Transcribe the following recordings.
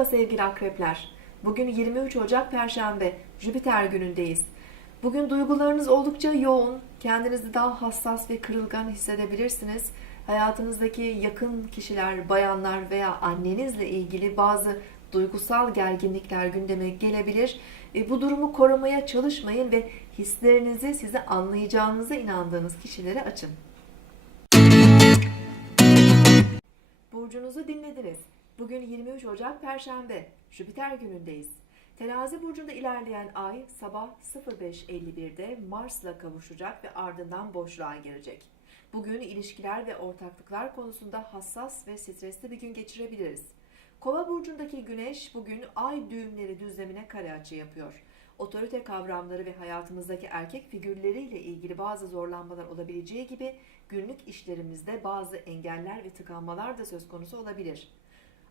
Merhaba sevgili akrepler. Bugün 23 Ocak Perşembe, Jüpiter günündeyiz. Bugün duygularınız oldukça yoğun, kendinizi daha hassas ve kırılgan hissedebilirsiniz. Hayatınızdaki yakın kişiler, bayanlar veya annenizle ilgili bazı duygusal gerginlikler gündeme gelebilir. E, bu durumu korumaya çalışmayın ve hislerinizi size anlayacağınıza inandığınız kişilere açın. Burcunuzu dinlediniz. Bugün 23 Ocak Perşembe, Jüpiter günündeyiz. Terazi burcunda ilerleyen ay sabah 05.51'de Mars'la kavuşacak ve ardından boşluğa girecek. Bugün ilişkiler ve ortaklıklar konusunda hassas ve stresli bir gün geçirebiliriz. Kova burcundaki Güneş bugün ay düğümleri düzlemine kare açı yapıyor. Otorite kavramları ve hayatımızdaki erkek figürleriyle ilgili bazı zorlanmalar olabileceği gibi günlük işlerimizde bazı engeller ve tıkanmalar da söz konusu olabilir.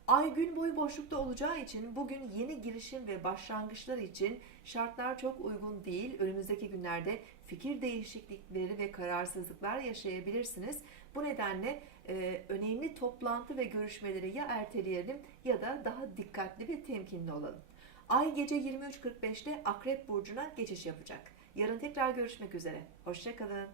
Ay gün boyu boşlukta olacağı için bugün yeni girişim ve başlangıçlar için şartlar çok uygun değil. Önümüzdeki günlerde fikir değişiklikleri ve kararsızlıklar yaşayabilirsiniz. Bu nedenle e, önemli toplantı ve görüşmeleri ya erteleyelim ya da daha dikkatli ve temkinli olalım. Ay gece 23.45'te Akrep Burcu'na geçiş yapacak. Yarın tekrar görüşmek üzere. Hoşçakalın.